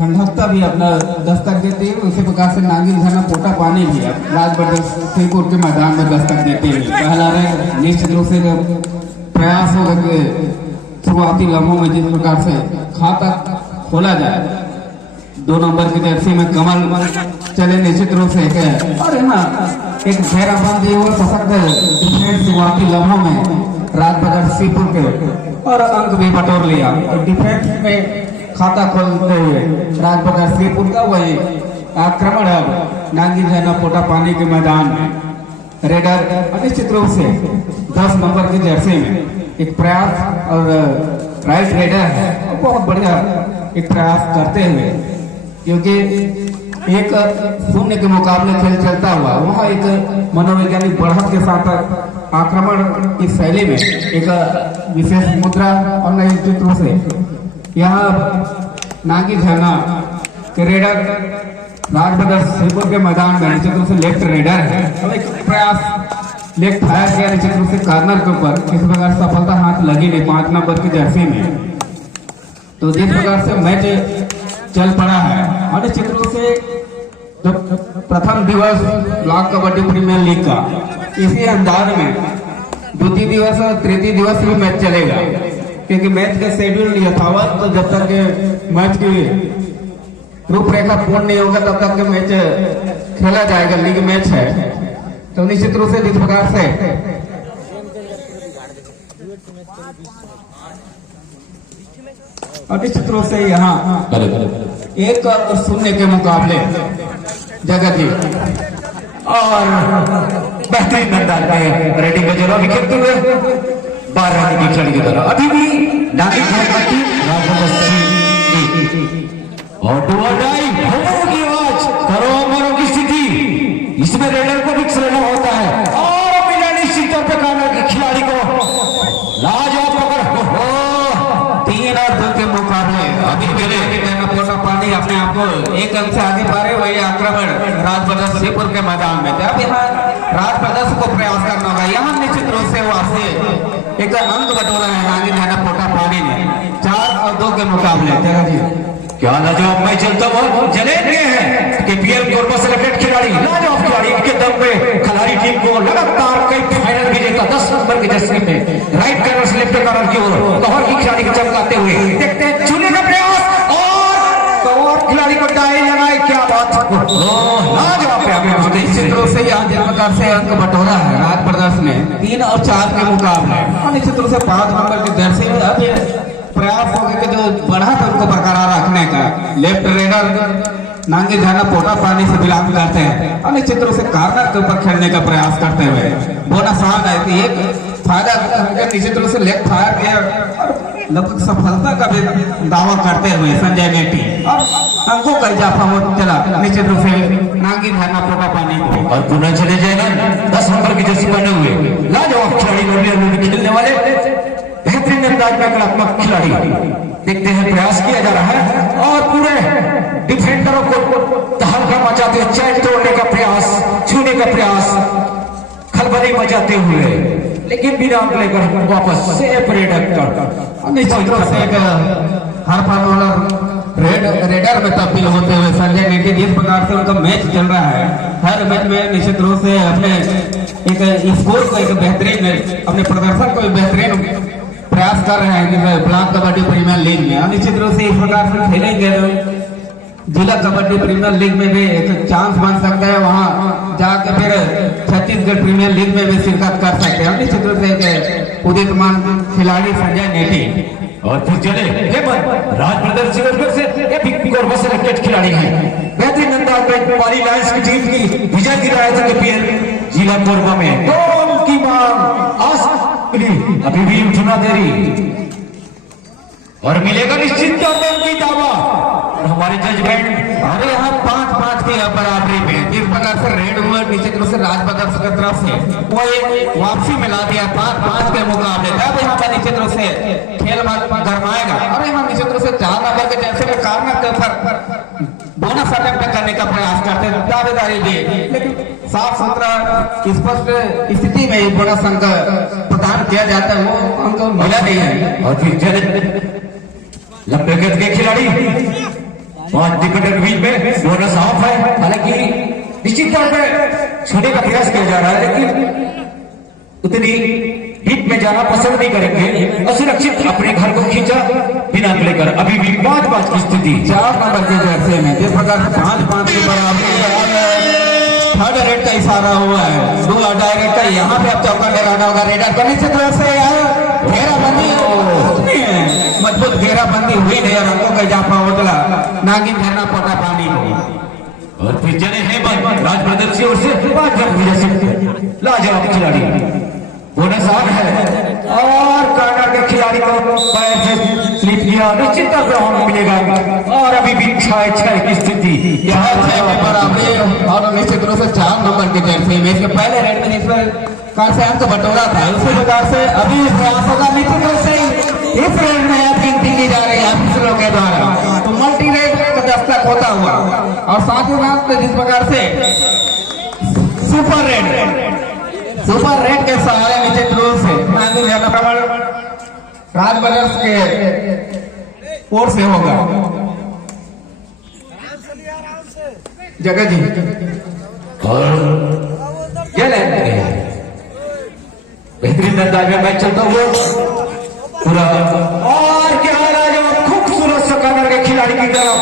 खंडहत्ता भी अपना दस्तक देते हैं। उसी प्रकार से नागिन झरना पोटा पानी भी राजबहादुर के मैदान में दस्तक देते हैं। पहला रहे निश्चित रूप से प्रयास होगा कि शुरुआती लम्हों में जिस प्रकार से खाता खोला जाए, 2 नंबर की जर्सी में कमल चले निश्चित रूप से और है ना एक घेराबंदी हुआ सशक्त डिफेंस शुरुआती लम्हों में राजबहादुर सीपुर के और अंक भी बटोर लिया। तो डिफेंस में खाता खोलते हुए राजबहादुर सीपुर का वही आक्रमण अब नागिन झरना पोटा पानी के मैदान में रेडर निश्चित रूप से 10 नंबर की जर्सी में एक प्रयास और राइट रेडर है बहुत बढ़िया एक प्रयास करते हुए, क्योंकि एक 0 के मुकाबले खेल चलता हुआ वहाँ एक मनोवैज्ञानिक बढ़त के साथ आक्रमण की शैली में एक विशेष मुद्रा और नई चित्रों से यहाँ नागिन झरना के रेडर राजबहादुर सीपुर के मैदान में निश्चित रूप से लेफ्ट रेडर है। अब एक प्रयास लेफ्ट फायर किया निश्चित रूप से कार्नर के ऊपर, किस प्रकार सफलता हाथ लगी नहीं 5 नंबर की जर्सी में। तो जिस प्रकार से मैच चल पड़ा है और निश्चित रूप से जो प्रथम दिवस ब्लॉक कबड्डी प्रीमियर लीग का इसी अंदाज में द्वितीय दिवस और तृतीय दिवस भी मैच चलेगा, क्योंकि मैच का शेड्यूल यथावत तो जब तक मैच की रूपरेखा पूर्ण नहीं होगा तब तक मैच खेला जाएगा, लीग मैच है। तो निश्चित रूप से जिस प्रकार से और निश्चित रूप से यहाँ 1 और 0 के मुकाबले जगत जी और बेहतरीन अंदाज में रेडिंग का जवाब खेलते हुए 12 रन की छड़ी की तरह अभी भी नागिन झरना की और की आवाज करो मरो की स्थिति, इसमें रेडर को फिक्स रहना होता है और बिना निश्चित तौर पर कार्नर के खिलाड़ी को लाजवाब पकड़ 3 और 2 के मुकाबले अभी पोटा पानी अपने आप को 1 अंक से आगे पा रहे। वही आक्रमण राजबहादुर सीपुर के मैदान में अब यहाँ राजबहादुर को प्रयास करना होगा। यहाँ निश्चित रूप से वापसी एक अंक बटोरा है नागिन झरना पोटा पानी में 4 और 2 के मुकाबले। जगह जी क्या लाजवाब मैच चलता हुआ जले हैं कि पीएल कोरबा सेलेक्टेड खिलाड़ी लाजवाब खिलाड़ी के दम पे खिलाड़ी टीम को लगातार कई फाइनल भी जीता 10 नंबर की जर्सी में राइट कार्नर से लेफ्ट कार्नर की ओर लाहौर की खिलाड़ी को चमकाते हुए देखते हैं छूने का प्रयास और खिलाड़ी को डाई लगाए। क्या बात लाजवाब निश्चित रूप से यहाँ जिस प्रकार से अंक बटोरा है राजबहादुर ने 3 और 4 के मुकाबले और निश्चित रूप से 5 नंबर की जर्सी में अब प्रयास होगा कि जो बढ़त उनको बरकरार रखने का। लेफ्ट रेडर नागिन झरना पोटा पानी से बिलोंग करते हैं और निश्चित रूप से कार्नर के ऊपर खेलने का प्रयास करते हुए बोनस है कि एक फायदा निश्चित रूप से लेफ्ट फायर किया और लगभग सफलता का भी दावा करते हुए संजय नेटी और अंकों का इजाफा हो चला निश्चित रूप से नागिन झरना पोटा पानी को और पुनः चले जाएगा 10 नंबर की जर्सी पहने हुए लाजवाब खिलाड़ी खेलने वाले बेहतरीन अंदाज में कलात्मक खिलाड़ी देखते हैं प्रयास किया जा रहा है और पूरे डिफेंडरों को तहलका मचाते हुए चैन तोड़ने का प्रयास, छूने का प्रयास, खलबली मचाते हुए लेकिन बिना अंक लेकर वापस सेपरेट कर निश्चित रूप से हर बॉलर रेडर में तब्दील होते हुए संजय नेटी जिस प्रकार से उनका मैच चल रहा है हर मैच में निश्चित रूप से अपने एक स्कोर को एक बेहतरीन अपने प्रदर्शन को बेहतरीन प्रयास कर रहे हैं ब्लॉक कबड्डी प्रीमियर लीग में। निश्चित रूप से इस प्रकार से खेलेंगे तो जिला कबड्डी प्रीमियर लीग में भी एक चांस बन सकता है, वहां जाके फिर छत्तीसगढ़ प्रीमियर लीग में भी शिरकत कर सकते हैं। निश्चित रूप से उदितमान खिलाड़ी संजय नेटी और फिर चले राजबहादुर सीपुर से कोरबा सेलेक्टेड खिलाड़ी हैं बेहतरीन अंदाज में पारी लायंस की टीम की विजय गिराया था पीएल जिला कोरबा में गोल की मांग अभी भी उठना देरी और मिलेगा निश्चित तौर पर उनकी दावा और हमारे जजमेंट अरे यहाँ 5-5 की बराबरी में जिस प्रकार से रेड हुआ निश्चित रूप से राजबहादुर की तरफ से वो एक वापसी में ला दिया 5-5 के मुकाबले। अब यहाँ पर निश्चित रूप से खेल गरमाएगा और यहाँ निश्चित रूप से 4 नंबर के जैसे में कार्नर के ऊपर बोनस अटेम्प्ट करने का प्रयास करते हैं दावेदारी दिए, लेकिन साफ सुथरा स्पष्ट स्थिति में बोनस अंक प्रदान किया जाता है वो अंक मिला नहीं है। और फिर चले लंबे कद के खिलाड़ी 5 डिफेंडर के बीच में बोनस ऑफ है। हालांकि निश्चित तौर पे छूने का प्रयास किया जा रहा है, लेकिन उतनी डीप में जाना पसंद नहीं करेंगे। असुरक्षित अपने घर को खींचा बिना लेकर अभी भी 5-5 की स्थिति। 4 नंबर के जर्सी में जिस प्रकार 5-5 के बराबर थर्ड रेड का इशारा हुआ है, 2 डायरेक्ट का यहाँ पे अब चौका लगाना होगा। रेडर करने से तरफ से यार घेराबंदी मजबूत घेराबंदी हुई नहीं, रंगों का इजाफा होगा नागिन झरना पोटा पानी को। और फिर जने हेमंत राज ब्रदर्स की ओर से 5 जन जैसे लाजवाब खिलाड़ी बोनस ऑफ है। और कर्नाटक के खिलाड़ी को पैर से स्लिप किया, निश्चित तौर पर हमें मिलेगा। और अभी भी 6-6 की स्थिति यहाँ 6 के बराबर और निश्चित रूप से 4 नंबर के जर्सी में इसके पहले रेड में इस कार से अंक बटोरा था, उसी प्रकार से अभी प्रयासों का निश्चित रूप से इस रेड में अब गिनती की जा रही है ऑफिसरों के द्वारा। तो मल्टी रेड का दस्तक होता हुआ और साथ ही साथ जिस प्रकार से सुपर रेड के सहारे निश्चित रूप से राज ब्रदर्स के ओर से होगा। जगह जी और क्या बेहतरीन अंदाज में मैच चलता हुआ पूरा। और क्या लाजवाब खूबसूरत सा कर्नर के खिलाड़ी की तरफ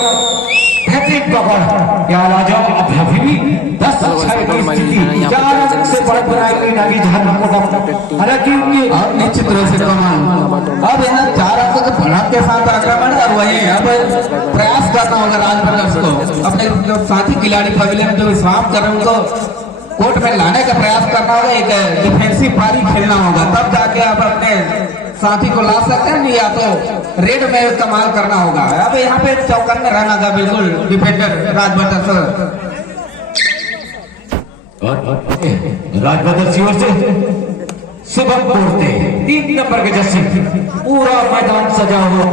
बेहतरीन पकड़। क्या लाजवाब अभी भी 10-6 की स्थिति, 4 रन से बढ़त बनाई गई नागी झरना को। हालांकि उनकी और निश्चित रूप से अब इन 4 अंकों के बढ़त के साथ आक्रमण और वही अब प्रयास करना होगा राज ब्रदर्स को अपने जो साथी खिलाड़ी पवेलियन जो विश्राम कर रहे हैं उनको कोर्ट में लाने का प्रयास करना होगा। एक डिफेंसिव पारी खेलना होगा, तब जाके आप अपने साथी को ला सकते हैं, या तो रेड में कमाल करना होगा। अब यहाँ पे चौकन में रहना था बिल्कुल डिफेंडर राज ब्रदर्स। राज ब्रदर्स की ओर से शुभम बोलते 3 नंबर के जर्सी, पूरा मैदान सजा हुआ।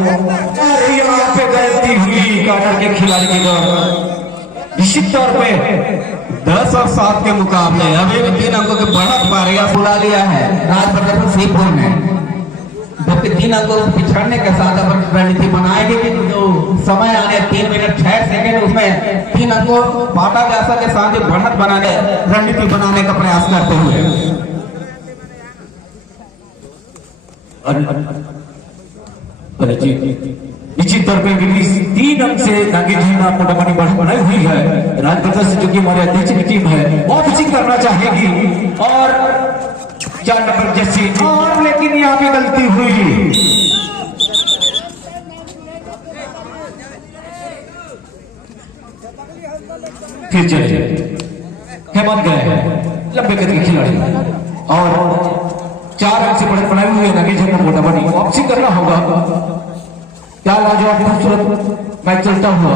यहाँ पे गलती हुई कर्नटक के खिलाड़ी की तरफ। निश्चित तौर पे 10 और 7 के मुकाबले अभी भी 3 अंकों के बढ़त पा रही है, बुला लिया है राज ब्रदर्स श्रीपुर ने। जबकि 3 अंकों पिछड़ने के साथ अपन रणनीति बनाएगी कि जो समय आने 3 मिनट 6 सेकंड उसमें 3 अंकों बाटा जा सके, साथ ही बढ़त बनाने रणनीति बनाने का प्रयास करते हुए। निश्चित तौर पर 3 अंक से नागिन झरना मोटामोटी बढ़त बनाई हुई है। राज ब्रदर्स जो कि हमारे अध्यक्ष की टीम है वापसी करना चाहेगी। और 4 नंबर जर्सी, और लेकिन यहाँ पे गलती हुई। फिर चले हेमंत गए लंबे कद के खिलाड़ी और 4 रन से बढ़त बनाई हुई है नागिन झरना मोटामोटी वापसी करना होगा। क्या लाजवाब खूबसूरत मैच चलता हुआ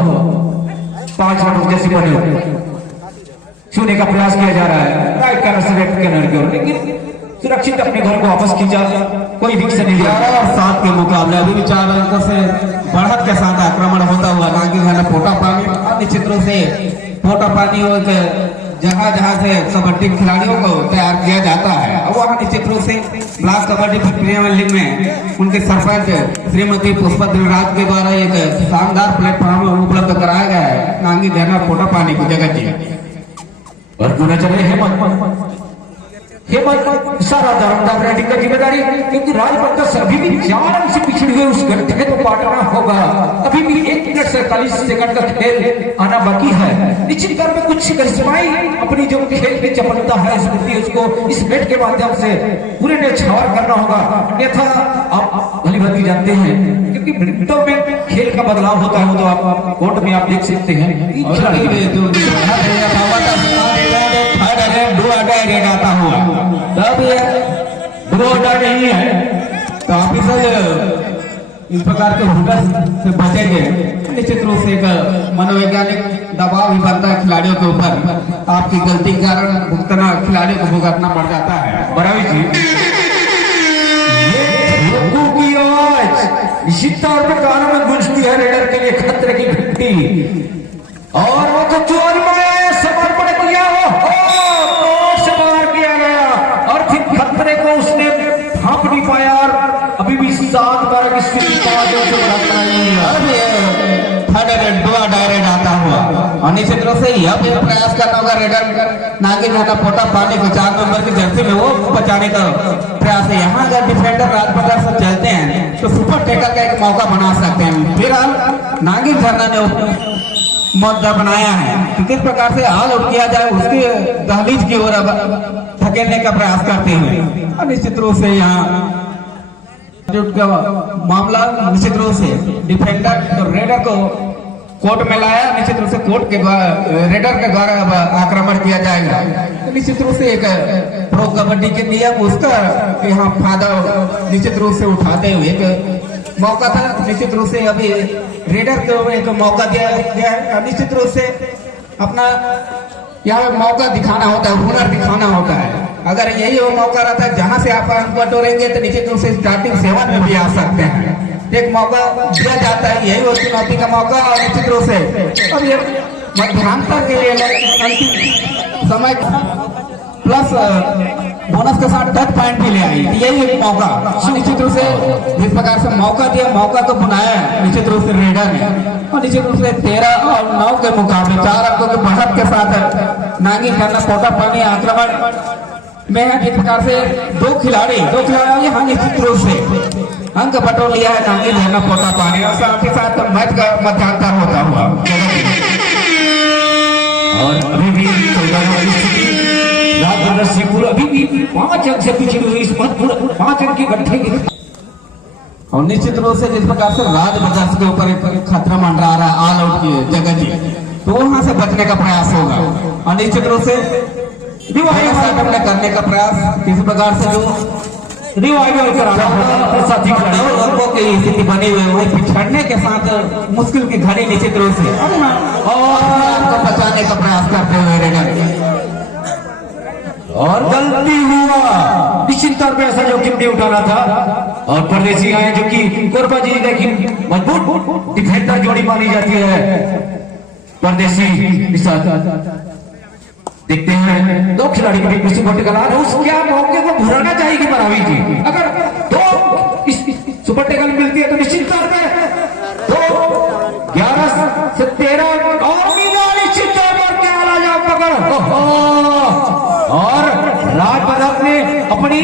5 रन जैसे बने छूने का प्रयास किया जा रहा है राइट कार्नर से लेफ्ट कार्नर की ओर, लेकिन सुरक्षित अपने घर को वापस खींचा, कोई रिक्स नहीं लिया। 11 और 7 के मुकाबले अभी भी 4 अंकों से बढ़त के साथ आक्रमण होता हुआ नागिन झरना पोटा पानी। निश्चित रूप से पोटा पानी जहां जहां से कबड्डी खिलाड़ियों को तैयार किया जाता है, वहां निश्चित रूप से ब्लॉक कबड्डी प्रीमियर लीग में उनके सरपंच श्रीमती पुष्पा दिलराज के द्वारा एक शानदार प्लेटफॉर्म उपलब्ध कराया गया है नागिन झरना पोटा पानी की जगह जी। और पूरा चले हेमंत सारा दारोमदार रेटिंग का जिम्मेदारी, क्योंकि राज ब्रदर्स अभी भी 4 रन से पिछड़े हुए उस गड्ढे को पाटना होगा। अभी भी 1 मिनट 47 सेकंड का खेल आना बाकी है। निश्चित तौर पे कुछ करिश्माई अपनी जो खेल में चपलता है स्मृति उसको इस बैट के माध्यम से पूरे ने छावर करना होगा। अन्यथा आप भली भांति जानते हैं, क्योंकि मिनटों में खेल का बदलाव होता है, तो आप कोर्ट में आप देख सकते हैं आता हुआ तब नहीं है। तो ऑफिसर इस प्रकार के हुनर से बचेंगे। निश्चित रूप से एक मनोवैज्ञानिक दबाव भी बनता है खिलाड़ियों के ऊपर, आपकी गलती के कारण भुगतना खिलाड़ियों को भुगतना पड़ जाता है। बराबर जी की आवाज निश्चित तौर पर कानों में गूंजती है रेडर के लिए खतरे की घंटी। और वो तो चोर में समर्पण किया से बाहर किया गया और फिर खतरे को उसने भाप नहीं पाया। और अभी भी 7-12 की स्थिति थर्ड डायरेक्ट आता हुआ, और निश्चित रूप से यह भी प्रयास करना होगा रेडर नागिन रहना पोटा पाने को 4 नंबर की जर्सी में वो बचाने का प्रयास है। यहाँ अगर डिफेंडर राजपत्र से चलते हैं तो सुपर टैकल का एक मौका बना सकते हैं। फिलहाल नागिन झरना ने मुद्दा बनाया है कि किस प्रकार से ऑल आउट किया जाए, उसके दहलीज की ओर अब धकेलने का प्रयास करते हुए, और निश्चित रूप से यहाँ का मामला निश्चित रूप से डिफेंडर तो रेडर को कोर्ट में लाया, निश्चित रूप से कोर्ट के द्वारा रेडर के द्वारा अब आक्रमण किया जाएगा। तो निश्चित रूप से एक प्रो कबड्डी के नियम उसका यहाँ फायदा निश्चित रूप से उठाते हुए एक मौका था, निश्चित रूप से अभी रेडर को एक मौका दिया गया है। निश्चित रूप से अपना यहाँ मौका दिखाना होता है, हुनर दिखाना होता है। अगर यही वो मौका रहता है जहां से आप अंक बटोरेंगे तो निश्चित रूप से स्टार्टिंग 7 में भी आ सकते हैं। एक मौका दिया जाता है, यही वो चुनौती का मौका, और निश्चित रूप से अब ये मध्यांतर के लिए अंतिम समय प्लस बोनस के साथ टच पॉइंट भी ले आई, यही एक मौका। निश्चित रूप से जिस प्रकार से मौका दिया, मौका को बनाया निश्चित रूप से रेडर ने, और निश्चित रूप से 13 और 9 के मुकाबले 4 अंकों के बढ़त के साथ नागिन झरना पोटा पानी आक्रमण में है। जिस प्रकार से दो खिलाड़ी यहाँ निश्चित रूप से अंक बटोर लिया है नागिन झरना पोटा पानी, और साथ ही साथ मैच का मध्यांतर होता हुआ, और अभी भी राजभर सिंहपुर अभी भी 5 अंक से पिछड़ी हुई इस 5 अंक के गड्ढे की। और निश्चित रूप से जिस प्रकार से राज ब्रदर्स के ऊपर एक खतरा मंडरा रहा है ऑल आउट की जगह जी, तो वहां से बचने का प्रयास होगा, और निश्चित रूप से रिवाइवल करने का प्रयास किस प्रकार से जो रिवाइवल कराना होगा साथी खिलाड़ियों की स्थिति बनी हुई है, पिछड़ने के साथ मुश्किल की घड़ी निश्चित रूप से और बचाने का प्रयास करते हुए रेडर, और गलती हुआ निश्चित तौर पे ऐसा जोखिम नहीं उठाना था, और परदेसी आए जो कि कोरबा जी लेकिन मजबूत डिफेंडर जोड़ी मानी जाती है परदेसी के साथ। देखते हैं 2 खिलाड़ी के बीच सुपर टेकल उस क्या मौके को भुराना चाहिए बरावी जी, अगर 2 सुपर टेकल मिलती है तो निश्चित तौर पे 11 से 13 और निश्चित तौर पर क्या जाओ पकड़, और राज बदल ने अपनी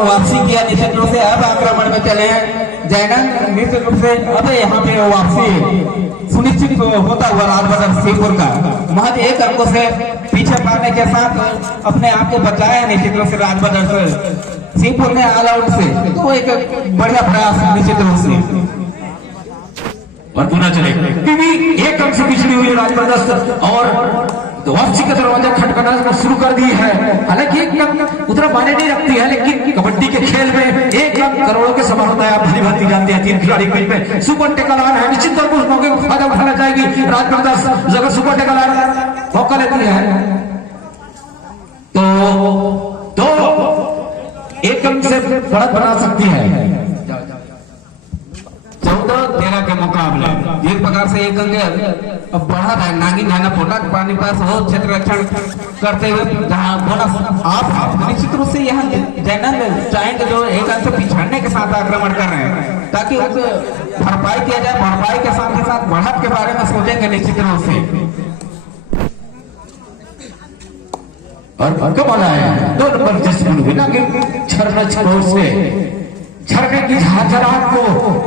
वापसी किया निश्चित रूप से। अब आक्रमण में चले हैं जयनंद, निश्चित रूप से अब यहाँ पे वापसी सुनिश्चित होता हुआ राज बदल सिंहपुर का महज 1 अंकों से पीछे पड़ने के साथ अपने आप को बचाया निश्चित रूप से राज बदल सिंहपुर ने ऑल आउट से, तो एक बढ़िया प्रयास निश्चित रूप से। और पुनः चले टीवी 1 अंक से पिछड़ी हुई राजबरदस्त, और वापसी का दरवाजा खटखटाना शुरू कर दी है। हालांकि 1 अंक उतना मायने नहीं रखती है, लेकिन कबड्डी के खेल में 1 अंक करोड़ों के समान होता है। आप भली भांति जानते हैं 3 खिलाड़ी बीच में सुपर टेकल आन है, निश्चित तौर पर उस मौके को फायदा उठाना चाहेगी राजबरदस्त। अगर सुपर टेकल आन मौका लेती है तो 1 अंक से बढ़त बना सकती है 14-13 के मुकाबले। जिस प्रकार से 1 अंक अब बढ़ा है नागिन झरना पोटा पानी पास हो क्षेत्र रक्षण करते हुए जहां बोनस आप निश्चित रूप से यहाँ जयनंद चाइंड जो 1 अंक से पिछड़ने के साथ आक्रमण कर रहे हैं, ताकि उस भरपाई किया जाए। भरपाई के साथ ही साथ बढ़त के बारे में सोचेंगे निश्चित रूप से। और कमाल है 2 नंबर जसपुर नागिन झरना छोर से झरने की झांझराहट को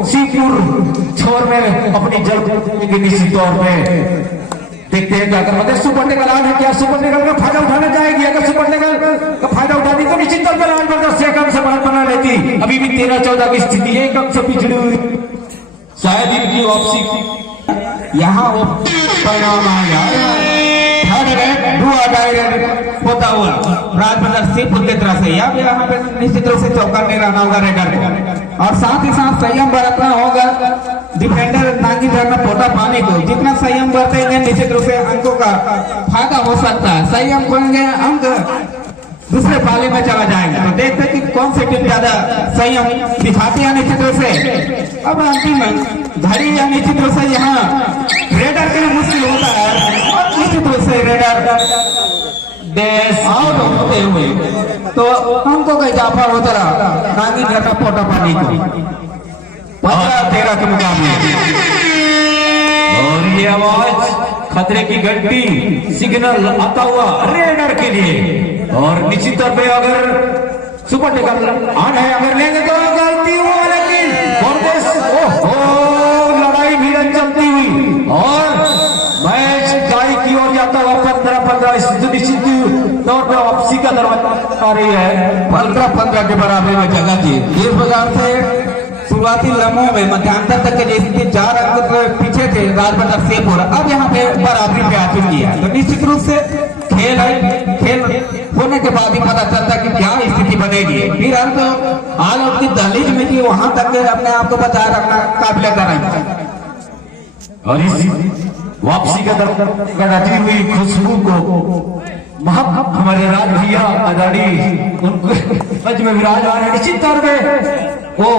सीपुर छोर में अपनी जड़ की निश्चित तौर पे देखते हैं क्या कर सुपर टेकल है क्या सुपर टेकल का फायदा उठाना चाहेगी। अगर सुपर टेकल का फायदा उठाती तो निश्चित तौर पर राजबरदस्त 1 अंक से बढ़त बना लेती। अभी भी 13-14 की स्थिति 1 अंक से पिछड़ी हुई, शायद इनकी वापसी यहाँ वो परिणाम आ गया होता हुआ राजबरदस्त सिंहपुर की तरफ से। यहाँ पे निश्चित रूप से चौका नहीं रहना होगा रेडर को, और साथ ही साथ संयम बरतना होगा डिफेंडर नागिन झरना पोटा पानी को। जितना संयम बरतेंगे निश्चित रूप से अंकों का फायदा हो सकता है। संयम करेंगे अंक दूसरे पाले में चला जाएगा, तो देखते कि कौन सी टीम ज्यादा संयम दिखाती है निश्चित रूप से। अब अंतिम घड़ी या निश्चित रूप से यहाँ रेडर के लिए मुश्किल होता है, और निश्चित रूप से रेडर देश आउट होते हुए तो हमको कहीं जाफा होता रहा नागी घटा पोटा पानी को 15-13 के मुकाबले। और ये आवाज खतरे की घंटी सिग्नल आता हुआ रेडर के लिए। और निश्चित तौर पे अगर सुपर टेकर ऑन है, अगर लेंगे तो गलती हुआ, लेकिन लड़ाई भिड़न चलती हुई और मैच टाई की ओर जाता हुआ 15-15 निश्चित तौर पर वापसी का दरवाजा आ रही है। 15-15 के बराबर में जगह थी। इस प्रकार से शुरुआती लम्हों में मध्यांतर तक के जैसे 4 अंक पीछे थे राजबंदर सेपुर, अब यहाँ पे बराबरी पे आ चुकी है। तो निश्चित रूप से खेल है, खेल होने के बाद ही पता चलता कि क्या स्थिति बनेगी। फिर अंत आल आउट की दहलीज में थी, वहां तक अपने आप को बचाए रखना काबिल कराएंगे। और इस वापसी का दरवाजा हुई खुशबू को हमारे राज भैया अदाड़ी उनको मंच में विराजमान है। निश्चित तौर पे वो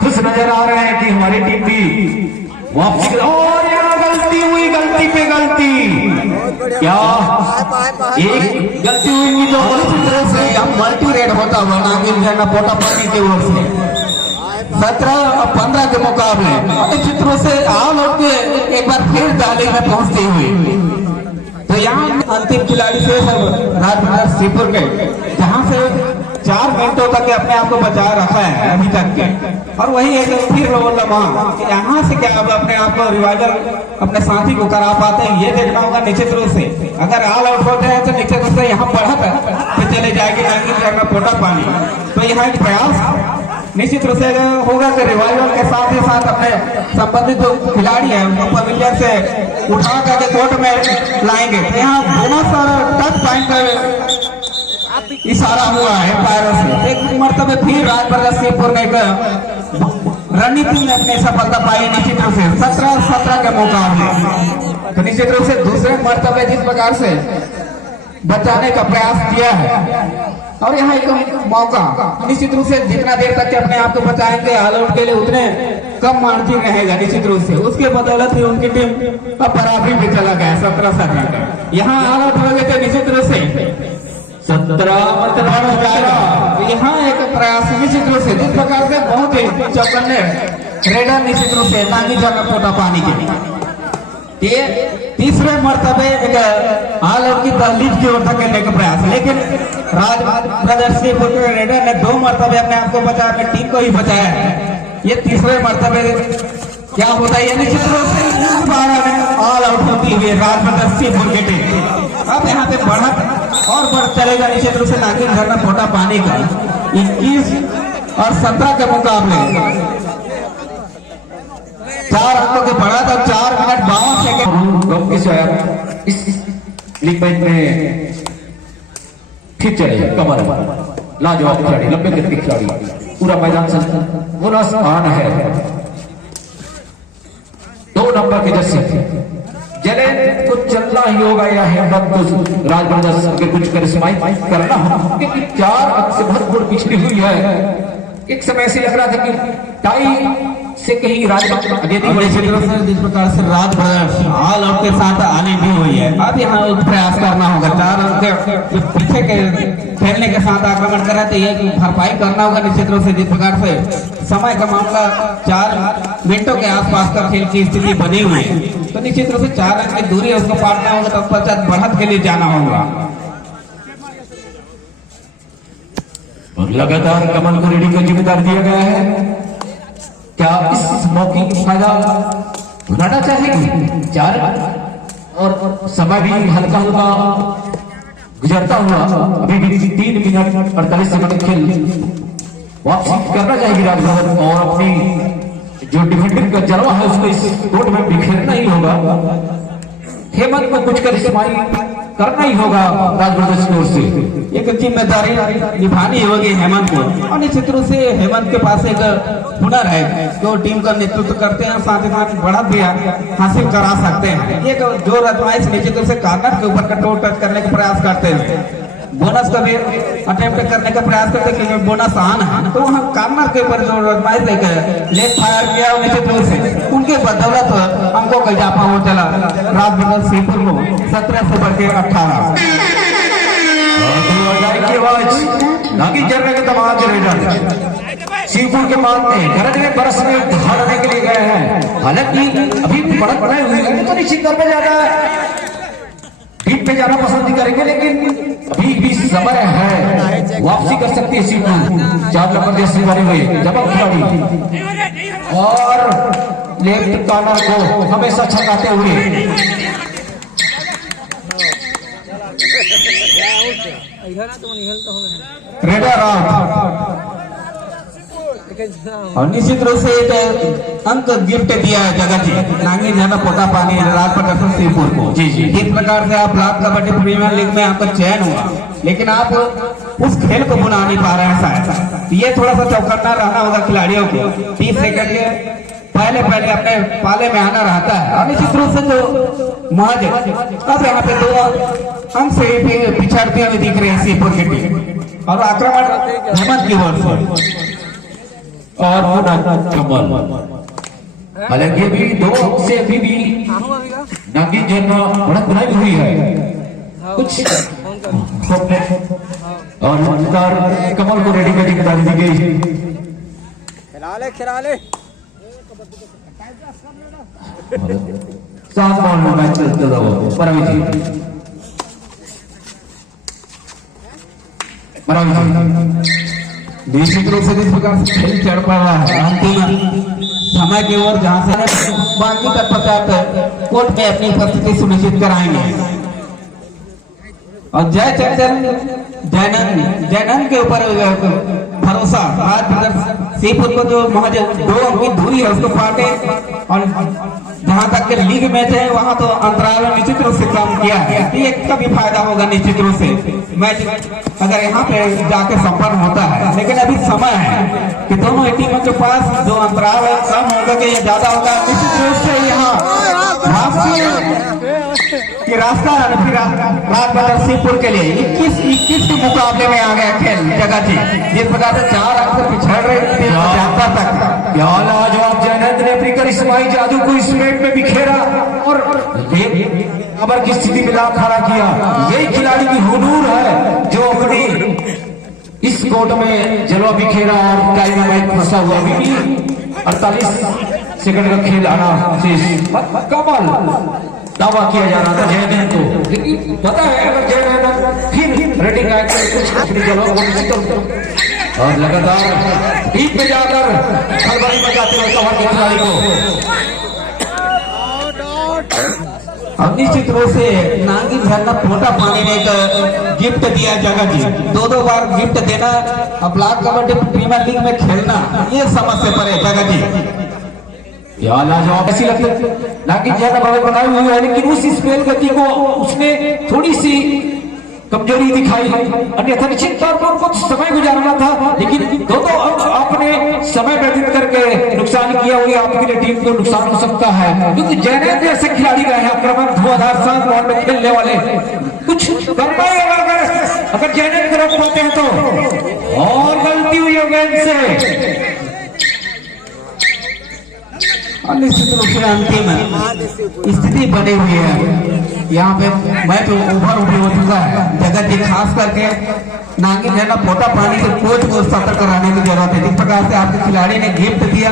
खुश नजर आ रहे हैं कि हमारी टीम भी वापसी। और यहाँ गलती हुई, गलती पे गलती, क्या एक गलती हुई तो से मल्टी रेड होता हुआ नागिन झरना पोटा पानी की ओर से 17-15 के मुकाबले निश्चित रूप से आल आउट के एक बार फिर डाले में पहुंचती हुई। तो यहाँ अंतिम खिलाड़ी से राजबंदर श्रीपुर के, जहाँ से 4 मिनटों तक अपने आप को बचा रखा है अभी तक के। और वही एक फिर यहाँ से क्या अब अपने आप को रिवाइवल अपने साथी को करा पाते हैं, ये देखना होगा। निश्चित रूप से अगर ऑल आउट होते हैं तो निश्चित रूप से यहाँ बढ़त तो चले जाएगी नागिन झरना पोटा पानी। तो यहाँ एक प्रयास निश्चित रूप से होगा कि रिवाइवल के साथ ही साथ अपने संबंधित जो खिलाड़ी है उनको पवेलियन से उठा करके कोर्ट में लाएंगे। तो यहाँ बहुत सारा टच पॉइंट का इशारा हुआ है पैरों से। एक मरतबे फिर राजबंदर सेपुर ने रणनीति में अपनी सफलता पाई। निश्चित रूप से 17-17 के मुकाबले तो निश्चित रूप से दूसरे मरतबे जिस प्रकार से बचाने का प्रयास किया है, और यहाँ एक मौका निश्चित रूप से जितना देर तक के अपने आप को बचाएंगे ऑल आउट के लिए उतने कम मार्जिन रहेगा निश्चित रूप से। उसके बदौलत ही उनकी टीम अब बराबरी में चला गया 17-17 का। यहाँ ऑल आउट हो गए थे निश्चित रूप से 17 यहाँ एक प्रयास निश्चित रूप से जिस प्रकार से बहुत ही चौकन्ने रेडर निश्चित रूप से नागिन झरना पोटा पानी के तीसरे मरतबे ऑल आउट की दहलीज की ओर धकेलने का प्रयास, लेकिन राजबंदर श्रीपुर के रेडर ने 2 मरतबे अपने आप को बचाया, अपनी टीम को ही बचाया है। ये तीसरे मरतबे क्या होता है, निश्चित रूप से ऑल आउट होती हुई राजबंदर श्रीपुर की टीम। अब यहाँ पे बढ़त और बढ़ चलेगा निश्चित रूप से नागिन झरना पोटा पानी का 21 और 17 के मुकाबले 4 अंकों के बढ़ा था। 4 मिनट 52 सेकंड इस लीग मैच में ठीक चले कमर लाजवाब खिलाड़ी, लंबे गति के खिलाड़ी, पूरा मैदान से बोनस आन है। 2 नंबर के जर्सी जले को चलना ही होगा या हिम्मत तो राजबंदर के कुछ करिश्माई करना हो, क्योंकि 4 अंक से भरपूर पिछड़ी हुई है। एक समय से लग रहा था कि टाई से कहीं राजबंदर जिस प्रकार से राजबंदर ऑल आउट के साथ आने भी हुई है। अब यहाँ प्रयास करना होगा 4 अंक के पीछे के खेलने के साथ आक्रमण करा तो ये भरपाई करना होगा निश्चित रूप से। जिस प्रकार से समय का मामला 4 मिनटों के आसपास का खेल की स्थिति बनी हुई है, तो निश्चित रूप से 4 अंक की दूरी उसको पाटना होगा, तब पश्चात बढ़त के लिए जाना होगा। और लगातार कमल को रेडी का जिम्मेदार दिया गया है। क्या इस मौके का फायदा उठाना चाहेगी 4 और समय भी हल्का हल्का गुजरता हुआ, अभी भी 3 मिनट 48 सेकंड खेल वापसी करना चाहेगी राजबंदर, और अपनी जो डिफेंडिंग का जलवा है उसको इस कोर्ट में बिखेरना ही होगा। हेमंत को कुछ करिश्माई करना ही होगा राजबंदर की ओर से। एक जिम्मेदारी निभानी होगी हेमंत को, और निश्चित रूप से हेमंत के पास एक हुनर है जो टीम का नेतृत्व करते हैं, साथ ही साथ बढ़त भी हासिल करा सकते हैं। एक जो आजमाइश निश्चित रूप से कार्नर के ऊपर कटोर टच करने का प्रयास करते हैं, बोनस का भी अटेम्प्ट करने का प्रयास करते हैं, क्योंकि बोनस आन है। तो हम कार्नर के ऊपर जो आजमाइश लेकर लेग फायर किया निश्चित रूप से उनके बदौलत हमको इजाफा हो चला राजबंदर श्रीपुर को 17 से बढ़ के 18। बधाई की आवाज नागी जरने के तमाम रेडर सीपुर के बाद में गरज में बरस में धारने के लिए गए हैं। हालांकि अभी बढ़त बनाई हुई है तो निश्चित तौर पर ज्यादा डीप पे जाना पसंद नहीं करेंगे, लेकिन अभी भी समय है, वापसी कर सकती है सीपुर। 4 नंबर देश वाले हुए जबरदस्त खिलाड़ी और लेफ्ट कॉर्नर को हमेशा छकाते हुए रेडर आउट। और निश्चित रूप से एक अंक गिफ्ट दिया है जगत जी नांगी जाना पोटा पानी राजपथ श्रीपुर को। जी जी। इस प्रकार से आप ब्लॉक कबड्डी प्रीमियर लीग में आपका चयन हुआ, लेकिन आप उस खेल को बुला नहीं पा रहे हैं शायद। ये थोड़ा सा चौकन्ना रहना होगा खिलाड़ियों को। 30 सेकंड के पहले अपने पाले में आना रहता है। और निश्चित रूप से जो महज अब यहाँ पे 2 अंक से पिछड़ते हुए दिख रहे हैं श्रीपुर की टीम। और आक्रमण हेमंत की ओर से और कमल। हालांकि अभी 2 अंक से अभी भी नागी जन्म बढ़त बनाई हुई है कुछ और कमल को रेडी करने की बता दी गई। खिला ले 7 बॉल में मैच चलता हुआ निश्चित रूप से जिस प्रकार से खेल चढ़ पा रहा है अंतिम समय की ओर, जहां से बाकी तत्पश्चात कोर्ट में अपनी उपस्थिति सुनिश्चित कराएंगे। और जयनंद के ऊपर भरोसा राज सीपुर को जो महज 2 अंक की दूरी है उसको पाटे। और जहां तक के लीग मैच है वहां तो अंतराल निश्चित रूप से कम किया है। एक का भी फायदा होगा निश्चित रूप से मैच अगर यहाँ पे जाके संपन्न होता है। लेकिन अभी समय है कि दोनों टीमों के पास जो अंतराल है कम होगा कि ज्यादा होगा। निश्चित रूप से यहाँ कि रास्ता राजपथ श्रीपुर के लिए 21 के मुकाबले में आ गया खेल जगत जी। जिस प्रकार से 4 अंक से पिछड़ रहे तक लाजवाब जयनंद ने अपनी करिश्माई जादू को इस मैच में बिखेरा और खबर की स्थिति में ला खड़ा किया। यही खिलाड़ी की हुनूर है जो अपनी इस कोर्ट में जलवा बिखेरा और टाइम मैच फंसा हुआ भी 48 सेकंड का खेल आना शेष। कमल दावा किया जा रहा था जयनंद को, लेकिन पता है अगर जयनंद फिर रेटिंग आए तो कुछ अपनी जलवा और लगातार डीप में जाकर खलबली बजाते हुए कवर के खिलाड़ी को। अब निश्चित रूप से नांगी झरना पोटा पानी ने एक गिफ्ट दिया जगत जी। 2 बार गिफ्ट देना अब ब्लॉक कबड्डी प्रीमियर लीग में खेलना ये समझ से परे जगत जी। लाजवाब ऐसी लगती है नागी झरना भवन बनाई हुई है, लेकिन उस स्पेल गति को उसने थोड़ी सी कमजोरी दिखाई। अन्यथा निश्चित तौर पर उनको समय गुजारना था, लेकिन दोनों आपने समय व्यतीत करके नुकसान किया हुआ आपके लिए टीम को नुकसान हो सकता है। क्योंकि जयनंद जैसे खिलाड़ी रहे हैं आक्रमण धुआंधार 7 बॉल में खेलने वाले, कुछ करना ही होगा अगर जयनंद को रोक पाते हैं तो। और गलती हुई होगी इनसे। और निश्चित रूप से अंतिम स्थिति बनी हुई है यहाँ पे मैच ओवर हो चुका है जगत जी। खास करके नांगी झरना पोटा पानी के कोच को सतर्क कराने की जरूरत है। जिस प्रकार से आपके खिलाड़ी ने गिफ्ट दिया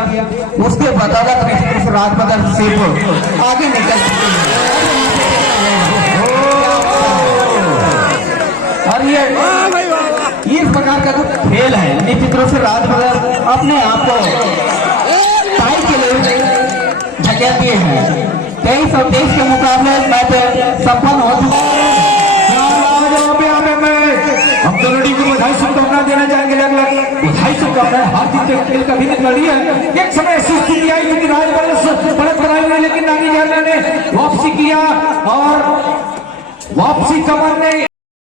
उसके बदौलत निश्चित रूप से राजपथ श्रीपुर आगे निकल सकते हैं। और ये इस प्रकार का जो खेल है निश्चित रूप से राजपथ अपने आप को टाई के लिए दिए हैं। 23 और 23 के मुकाबले मैच संपन्न हो चुका है। हम दोनों टीम को बधाई शुभकामना देना चाहेंगे। बधाई शुभकामनाएं हार जीत के खेल कभी नहीं लड़ी है। एक समय ऐसी स्थिति आई लेकिन राजपथ बढ़त बनाई हुई, लेकिन नागी झरना ने वापसी किया और वापसी कमल ने